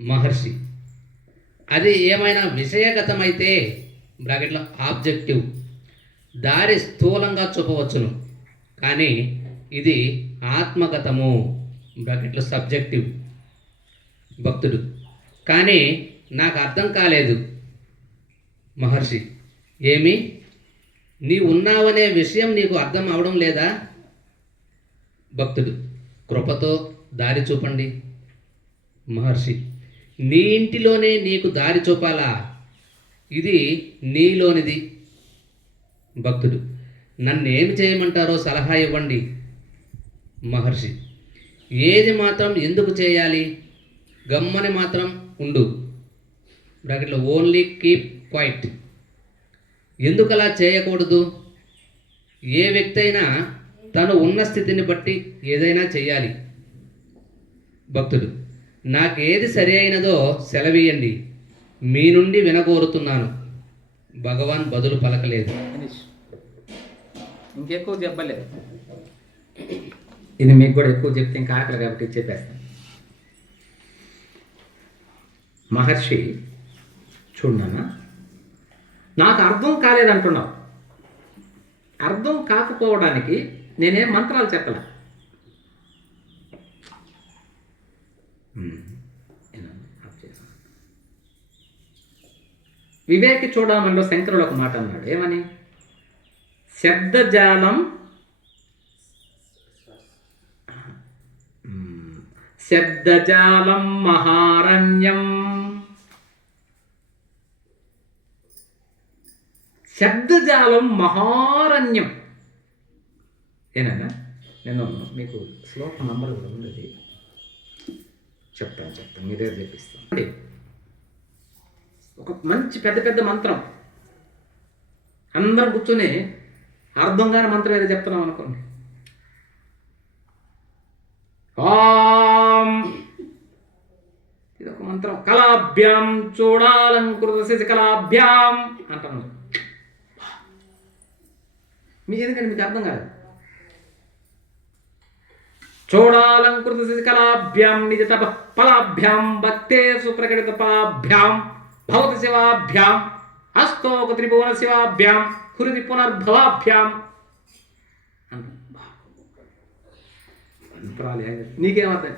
మహర్షి. అది ఏమైనా విషయగతమైతే బ్రాకెట్లో ఆబ్జెక్టివ్. దారి స్థూలంగా చూపవచ్చును. కానీ ఇది ఆత్మగతము. బ్రాకెట్లో సబ్జెక్టివ్. భక్తుడు. కానీ నాకు అర్థం కాలేదు. మహర్షి. ఏమి? నీ ఉన్నావనే విషయం నీకు అర్థం అవడం లేదా? భక్తుడు. కృపతో దారి చూపండి. మహర్షి. నీ ఇంటిలోనే నీకు దారి చూపాలా? ఇది నీలోనిది. భక్తుడు నన్నేమి చేయమంటారో సలహా ఇవ్వండి. మహర్షి ఏది మాత్రం ఎందుకు చేయాలి? గమ్మని మాత్రం ఉండు. బ్రాకెట్లో ఓన్లీ కీప్ క్వైట్. ఎందుకు అలా చేయకూడదు? ఏ వ్యక్తి అయినా తను ఉన్న స్థితిని బట్టి ఏదైనా చేయాలి. భక్తుడు నాకేది సరి అయినదో సెలవీయండి. మీ నుండి వినగోరుతున్నాను భగవాన్ బదులు పలకలేదు. ఇంకెక్కువ చెప్పలేదు. ఇది మీకు కూడా ఎక్కువ చెప్తే ఇంకా ఆకలి కాబట్టి చెప్పేస్తాను మహర్షి చూడనా? నాకు అర్థం కాలేదంటున్నావు. అర్థం కాకపోవడానికి నేనేం మంత్రాలు చెప్పలే? వివేకి చూడమంలో శంకరుడు ఒక మాట అన్నాడు. ఏమని? శబ్దజాలం శబ్దజాలం మహారణ్యం. శబ్దజాలం మహారణ్యం. ఏనన్నా? నేను మీకు శ్లోకం నంబర్ కూడా ఉంది. చెప్తాను చెప్తాను మీరే చెప్పిస్తాను ఒక మంచి పెద్ద పెద్ద మంత్రం. అందరం కూర్చొని అర్థం కాని మంత్రం ఏదో చెప్తున్నాం అనుకోండి. ఇది ఒక మంత్రం. కళాభ్యాం చూడాలంకృత శశి కళాభ్యాం అంటున్నారు మీ ఎందుకంటే మీకు అర్థం కాదు చూడాలంకృత శశి కళాభ్యాం నిజ తప ఫలాభ్యాం భక్తే సుప్రకటిత ఫలాభ్యాం భవతి శివాభ్యాం హస్తోక త్రిభువన శివాభ్యాం హృది పునర్భవాభ్యాం అంటారు. నీకేమర్థం?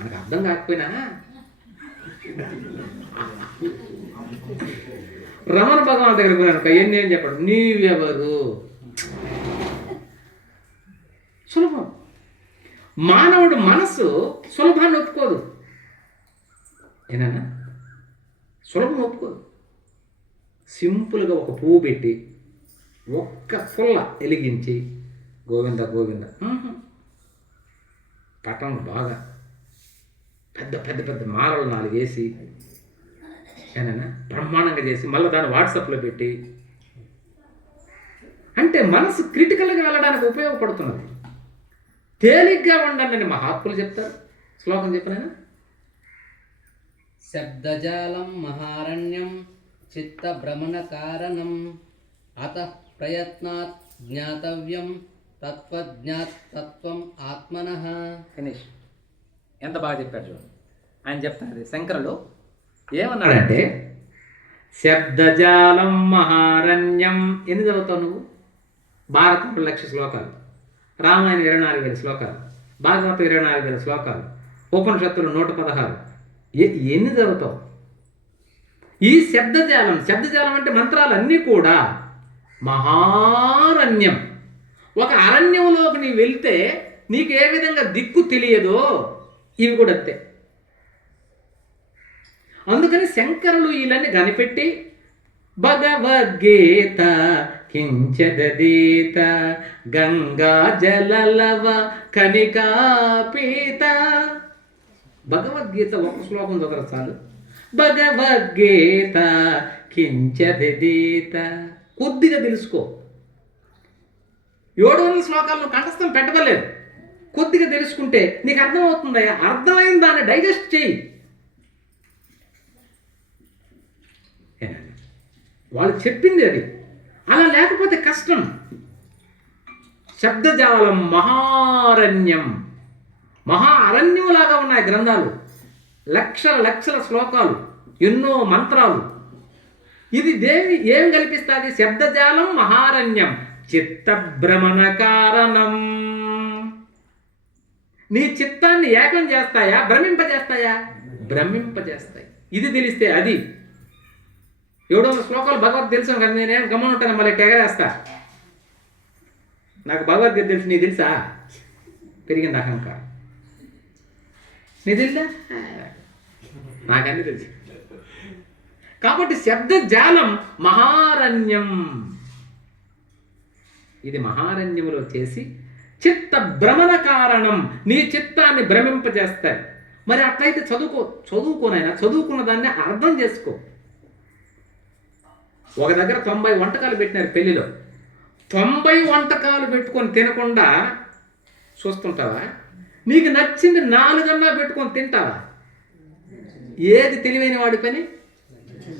మనకు అర్థం కాకపోయినా? రమణ భగవాన్ దగ్గరికి పోయాను ఎన్ని ఏం చెప్పాడు. నీవెవరు? సులభం. మానవుడు మనస్సు సులభాన్ని ఒప్పుకోదు. ఏనా? సులభం ఒప్పుకో. సింపుల్గా ఒక పువ్వు పెట్టి ఒక్క పుల్ల వెలిగించి గోవింద గోవింద. పట్టణం బాగా పెద్ద పెద్ద పెద్ద మాలలు నాలుగు వేసి ఏనైనా బ్రహ్మాండంగా చేసి మళ్ళీ దాన్ని వాట్సాప్లో పెట్టి అంటే మనసు క్రిటికల్గా వెళ్ళడానికి ఉపయోగపడుతున్నది. తేలిగ్గా ఉండండి మహాత్ములు చెప్తారు. శ్లోకం చెప్పినైనా శబ్దజాలం మహారణ్యం చిత్తభ్రమణ కారణం అత ప్రయత్నాత్ జ్ఞాతవ్యం తత్వజ్ఞాత్ తత్వం ఆత్మన. ఫినిష్. ఎంత బాగా చెప్పారు చూడండి ఆయన చెప్తారు శంకరులు ఏమన్నాడంటే శబ్దజాలం మహారణ్యం ఎన్ని చదువుతావు నువ్వు? భారతంలో లక్ష శ్లోకాలు రామాయణ ఇరవై నాలుగు వేల శ్లోకాలు భాగవతం ఇరవై నాలుగు వేల శ్లోకాలు ఉపనిషత్తులు నూట పదహారు ఎన్ని చదువుతావు ఈ శబ్దజాలం శబ్దజాలం అంటే మంత్రాలన్నీ కూడా మహారణ్యం. ఒక అరణ్యంలోకి నీ వెళ్తే నీకు ఏ విధంగా దిక్కు తెలియదో ఇవి కూడా అంతే. అందుకని శంకరులు వీళ్ళని కనిపెట్టి భగవద్గీత కించదీత గంగా జలలవ కనికాపీత భగవద్గీత ఒక శ్లోకం చదవరు చాలు? భగవద్గీత కించదీత కొద్దిగా తెలుసుకో. ఏడు వందల శ్లోకాలను కంఠస్థం పెట్టవలేదు కొద్దిగా తెలుసుకుంటే నీకు అర్థమవుతుందయ్యా? అర్థమైన దాన్ని డైజెస్ట్ చేయి వాళ్ళు చెప్పింది అది. అలా లేకపోతే కష్టం. శబ్దజాలం మహారణ్యం. మహా అరణ్యంలాగా ఉన్నాయి గ్రంథాలు. లక్షల లక్షల శ్లోకాలు ఎన్నో మంత్రాలు. ఇది దేవి ఏం కల్పిస్తుంది? శబ్దజాలం మహారణ్యం. చిత్తభ్రమణ కారణం. నీ చిత్తాన్ని ఏకం చేస్తాయా? భ్రమింపజేస్తాయా? భ్రమింపజేస్తాయి. ఇది తెలిస్తే అది. ఏడో శ్లోకాలు భగవద్ తెలుసు కానీ నేనేం గమనం ఉంటాను? మళ్ళీ టెగరేస్తా. నాకు భగవద్గీత తెలుసు. నీ తెలుసా? పెరిగింది అహంకారం. నీ తెలుసా నాకన్నీ తెలుసు. కాబట్టి శబ్ద జాలం మహారణ్యం. ఇది మహారణ్యములో చేసి చిత్త భ్రమణ కారణం. నీ చిత్తాన్ని భ్రమింపజేస్తాయి. మరి అట్లయితే చదువుకో చదువుకోనైనా చదువుకున్న దాన్ని అర్థం చేసుకో. ఒక దగ్గర తొంభై వంటకాలు పెట్టినారు పెళ్ళిలో తొంభై వంటకాలు పెట్టుకొని తినకుండా చూస్తుంటావా? నీకు నచ్చింది నాలుగన్నా పెట్టుకొని తింటావా? ఏది తెలివైన వాడి పని?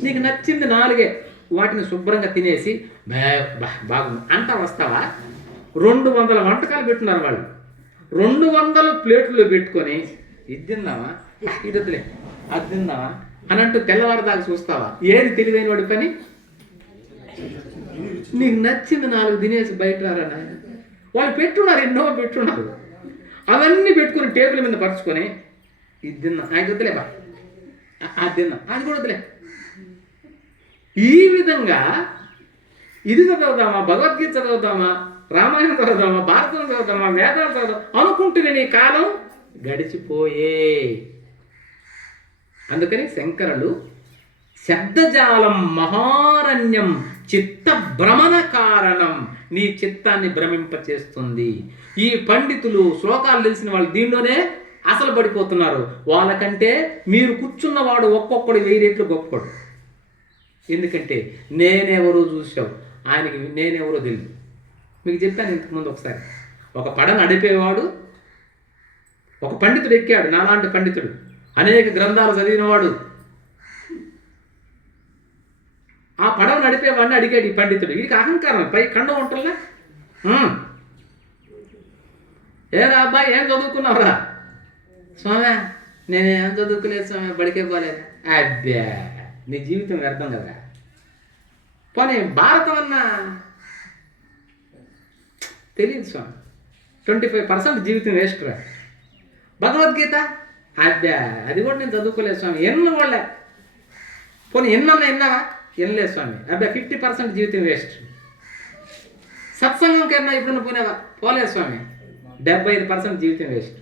నీకు నచ్చింది నాలుగే. వాటిని శుభ్రంగా తినేసి బా- బాగుంది అంతా వస్తావా? రెండు వందల వంటకాలు పెట్టున్నారు వాళ్ళు. రెండు వందల ప్లేట్లు పెట్టుకొని ఇది తిందామా ఇది వద్దులే అది తిందామా అని అంటూ తెల్లవారిదాకా చూస్తావా? ఏది తెలివైన వాడి పని? నీకు నచ్చింది నాలుగు తినేసి బయట రారా వాళ్ళు పెట్టున్నారు ఎన్నో పెట్టున్నారు. అవన్నీ పెట్టుకుని టేబుల్ మీద పరుచుకొని ఇది తిన్నా అది వద్దులే బా. అది తిన్నా అది కూడా వద్దులే. ఈ విధంగా ఇది చదువుదామా భగవద్గీత చదువుతామా రామాయణం చదువుదామా భారతం చదువుతామా వేదాలు చదువుదాం అనుకుంటున్న నీ కాలం గడిచిపోయే. అందుకని శంకరులు శబ్దజాలం మహారణ్యం చిత్త భ్రమణ కారణం నీ చిత్తాన్ని భ్రమింపచేస్తుంది. ఈ పండితులు శ్లోకాలు తెలిసిన వాళ్ళు దీనిలోనే అసలు పడిపోతున్నారు. వాళ్ళకంటే మీరు కూర్చున్నవాడు ఒక్కొక్కడు వెయ్యి రేట్లు గొప్పడు ఎందుకంటే నేనెవరో చూసావు ఆయనకి నేనెవరో తెలియదు మీకు చెప్పాను ఇంతకుముందు ఒకసారి. ఒక పడ నడిపేవాడు ఒక పండితుడు ఎక్కాడు నాలాంటి పండితుడు. అనేక గ్రంథాలు చదివినవాడు ఆ పడవ నడిపేవాడిని అడిగాడు ఈ పండితుడు. వీడికి అహంకారం పై కండ ఉంటుందా ఏరా అబ్బాయి ఏం చదువుకున్నావురా? స్వామి నేనేం చదువుకోలేదు స్వామి బడికే పోలేదు. అబ్బే నీ జీవితం వ్యర్థం కదా. పోనీ భారతం అన్న? తెలియదు స్వామి. ట్వంటీ ఫైవ్ పర్సెంట్ జీవితం వేస్ట్ రా. భగవద్గీత? అబ్బే అది కూడా నేను చదువుకోలేదు స్వామి. ఎన్న వాళ్ళే. పోనీ ఎన్నన్నా ఎన్నావా ఎనలేదు స్వామి. అబ్బే ఫిఫ్టీ పర్సెంట్ జీవితం వేస్ట్ సత్సంగం కన్నా ఇప్పుడు పోయినావా? పోలేదు స్వామి. డెబ్బై ఐదు పర్సెంట్ జీవితం వేస్ట్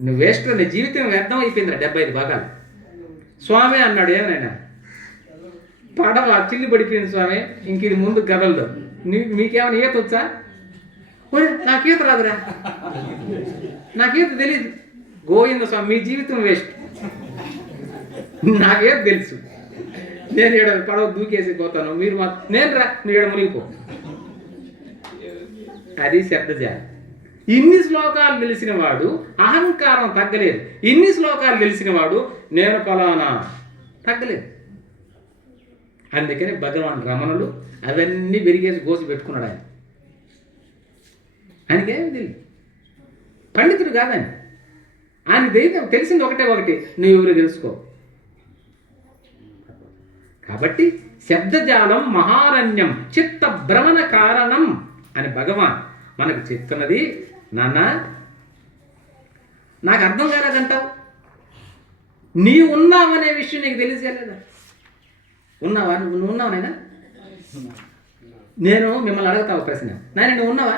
నువ్వు వేస్ట్ నీ జీవితం వ్యర్థం అయిపోయిందిరా డెబ్బై ఐదు భాగాలు. స్వామి అన్నాడు ఏమైనా పడవ చిల్లి పడిపోయింది స్వామి. ఇంక ఇది ముందు గదలదు. మీకేమైనా ఈత వచ్చా? నాకు ఈత రాదురా. నాకు ఈత తెలియదు గోవింద స్వామి మీ జీవితం వేస్ట్ నాకేం తెలుసు. నేను ఇక్కడ పడవ దూకేసి పోతాను మీరు మా నేను రా నువ్వు ఇక్కడ మునిగిపో. అది శబ్దజాలం ఇన్ని శ్లోకాలు తెలిసిన వాడు అహంకారం తగ్గలేదు. ఇన్ని శ్లోకాలు తెలిసిన వాడు నేను ఫలానా? తగ్గలేదు. అందుకని భగవాన్ రమణులు అవన్నీ పెరిగేసి గోసి పెట్టుకున్నాడు ఆయన. ఆయనకేం తెలియదు పండితుడు కాదని ఆయన. తెలిసింది ఒకటే ఒకటి. నువ్వు ఎవరు తెలుసుకో? కాబట్టి శబ్దజాలం మహారణ్యం చిత్త భ్రమణ కారణం అని భగవాన్ మనకు చెప్తున్నది నాన్న నాకు అర్థం కాలేదంటావు. నీ ఉన్నావనే విషయం నీకు తెలియజేయలేదా ఉన్నావా? నువ్వు ఉన్నావు నాయన? నేను మిమ్మల్ని అడుగుతా ఒక ప్రశ్న. నాయన నువ్వు ఉన్నావా?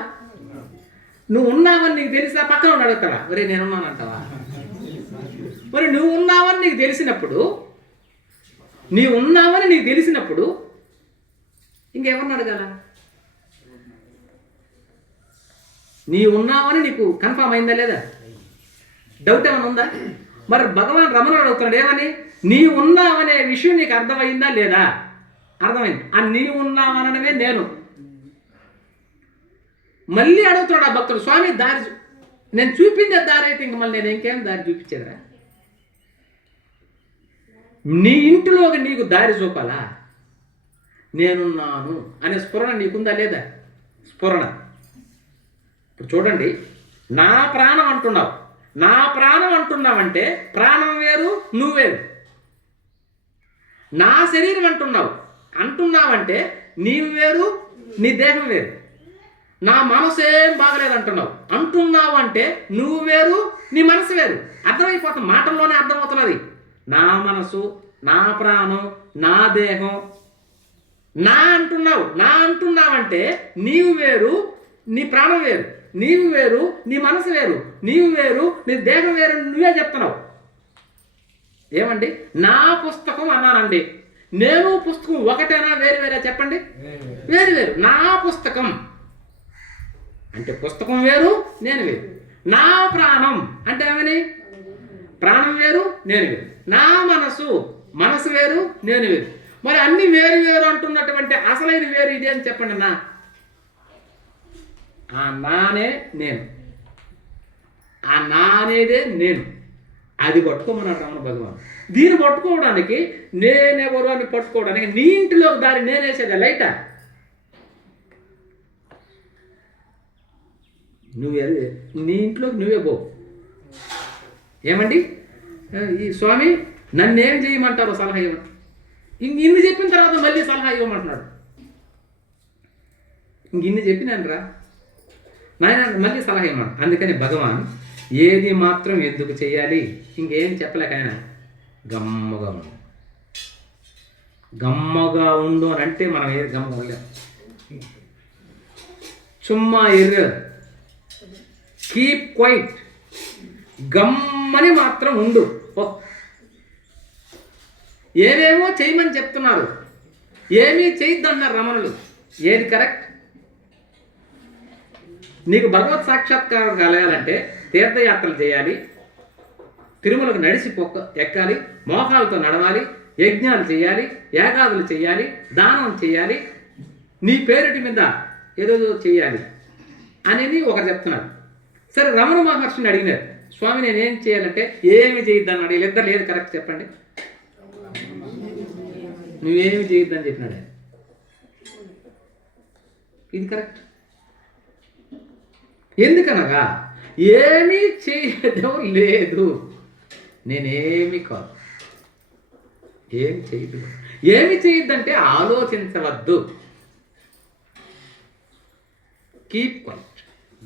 నువ్వు ఉన్నావని నీకు తెలిసా పక్కన ఉండి అడుగుతావా? ఒరే నేనున్నాను అంటావా మరి నువ్వు ఉన్నావని నీకు తెలిసినప్పుడు నీ ఉన్నావని నీకు తెలిసినప్పుడు ఇంకెవరిని అడగాల? నీ ఉన్నావని నీకు కన్ఫామ్ అయిందా లేదా? డౌట్ ఏమైనా ఉందా? మరి భగవాన్ రమణ అడుగుతున్నాడు ఏమని? నీ ఉన్నావనే విషయం నీకు అర్థమైందా లేదా? అర్థమైంది. ఆ నీ ఉన్నావనమే నేను. మళ్ళీ అడుగుతున్నాడు ఆ భక్తుడు స్వామి దారి చూ- నేను చూపించే దారి అయితే ఇంక మళ్ళీ నేను ఇంకేం దారి చూపించేదిరా నీ ఇంటిలోకి నీకు దారి చూపాలా? నేనున్నాను అనే స్ఫురణ నీకుందా లేదా? స్ఫురణ. ఇప్పుడు చూడండి నా ప్రాణం అంటున్నావు. నా ప్రాణం అంటున్నావంటే ప్రాణం వేరు నువ్వు వేరు. నా శరీరం అంటున్నావు. అంటున్నావంటే నీవు వేరు నీ దేహం వేరు. నా మనసు ఏం బాగలేదు అంటున్నావు. అంటున్నావు అంటే నువ్వు వేరు నీ మనసు వేరు. అర్థమైపోతుంది మాటల్లోనే అర్థమవుతున్నది. నా మనసు నా ప్రాణం నా దేహం. నా అంటున్నావు నా అంటున్నావంటే నీవు వేరు నీ ప్రాణం వేరు నీవు వేరు నీ మనసు వేరు నీవు వేరు నీ దేహం వేరు నువ్వే చెప్తున్నావు. ఏమండి? నా పుస్తకం అన్నానండి. నేను పుస్తకం ఒకటేనా వేరు వేరే చెప్పండి? వేరు వేరు. నా పుస్తకం. అంటే పుస్తకం వేరు నేను వేరు. నా ప్రాణం అంటే ఏమని? ప్రాణం వేరు నేను వేరు. నా మనసు మనసు వేరు నేను వేరు. మరి అన్ని వేరు వేరు అంటున్నటువంటి అసలైన వేరు ఇది అని చెప్పండి నా ఆ నానే నేను. ఆ నా అనేదే నేను. అది పట్టుకోమన్నాడు రమణ భగవాన్. దీన్ని పట్టుకోవడానికి నేనెవరు అని పట్టుకోవడానికి నీ ఇంటిలో దారి నేనేసేది లైటా? నువ్వే నీ ఇంట్లోకి నువ్వే పో. ఏమండి? ఈ స్వామి నన్నేం చేయమంటారో సలహా ఇవ్వడం. ఇంక ఇన్ని చెప్పిన తర్వాత మళ్ళీ సలహా ఇవ్వమంటున్నాడు. ఇంక ఇన్ని చెప్పినాను రా. నాయన మళ్ళీ సలహా ఇవ్వమన్నాడు అందుకని భగవాన్ ఏది మాత్రం ఎందుకు చేయాలి ఇంకేం చెప్పలేక ఆయన గమ్మగా ఉండు. గమ్మగా ఉండు అని అంటే మనం ఏది గమ్మగా ఉండలేం. చుమ్మా ఎర్ర కీప్ క్వైట్. గమ్మని మాత్రం ఉండు. ఓ. ఏవేమో చేయమని చెప్తున్నారు. ఏమీ చేయొద్దన్నారు రమణులు. ఏది కరెక్ట్? నీకు భగవత్ సాక్షాత్కారం కలగాలంటే తీర్థయాత్రలు చేయాలి. తిరుమలకు నడిచి పొక్క ఎక్కాలి. మోకాలతో నడవాలి. యజ్ఞాలు చేయాలి. ఏకాదులు చేయాలి. దానం చేయాలి. నీ పేరుటి మీద ఏదో చేయాలి. అనేది ఒకరు చెప్తున్నారు. సరే రమణ మహర్షిని అడిగినారు. స్వామి నేనేం చేయాలంటే ఏమి చేయొద్దని అడిగి ఇద్దరు లేదు కరెక్ట్ చెప్పండి. నువ్వేమి చేయొద్దని చెప్పినాడు ఆయన ఇది కరెక్ట్ ఎందుకనగా ఏమీ చేయడం లేదు. నేనేమి కాదు. ఏమి చేయదు. ఏమి చేయొద్దంటే ఆలోచించవద్దు. కీప్ క్వైట్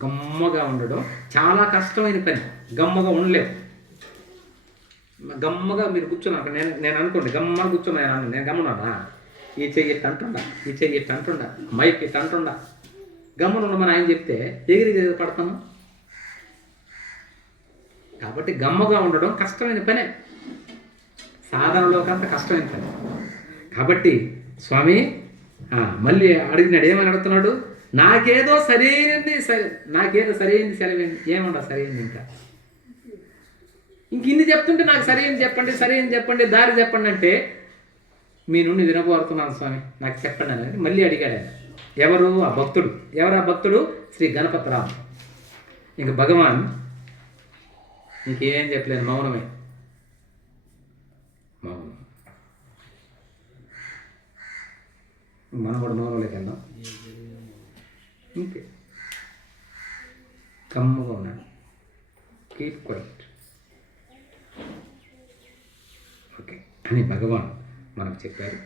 గమ్మగా ఉండడం చాలా కష్టమైన పని. గమ్మగా ఉండలేవు గమ్మగా మీరు కూర్చున్నారు. నేను నేను అనుకోండి గమ్మగా కూర్చున్నాను నేను గమ్మనున్నా ఈ చెయ్యి ఇట్ అంటుండా ఈ చెయ్యి ఇట్ట అంటుండా మైక్ ఇట్ అంటుండా. గమ్మున ఉండమని ఆయన చెప్తే ఎగిరి పడతాము. కాబట్టి గమ్మగా ఉండడం కష్టమైన పనే. సాధనలో కంత కష్టమైన పని. కాబట్టి స్వామి ఆ, మళ్ళీ అడిగినాడు ఏమని అడుగుతున్నాడు? నాకేదో సరైనది సరి నాకేదో సరైనది సెలవేంది. ఏముండదు సరైనది ఇంకా? ఇంక ఇన్ని చెప్తుంటే నాకు సరైనది చెప్పండి సరైనది చెప్పండి దారి చెప్పండి అంటే మీ నుండి వినబోరుతున్నాను స్వామి. నాకు చెప్పండి అని మళ్ళీ అడిగాడు ఆయన. ఎవరు? ఆ భక్తుడు. ఎవరు ఆ భక్తుడు? శ్రీ గణపతిరావు ఇంక భగవాన్ ఇంకేం చెప్పలేను మౌనమే. మౌనం మనం కూడా మౌనంలోకి వెళ్దాం. ఇంతే కమ్మగా ఉన్నాను కీప్ క్వైట్ ఓకే అని భగవాన్ మనకు చెప్పారు.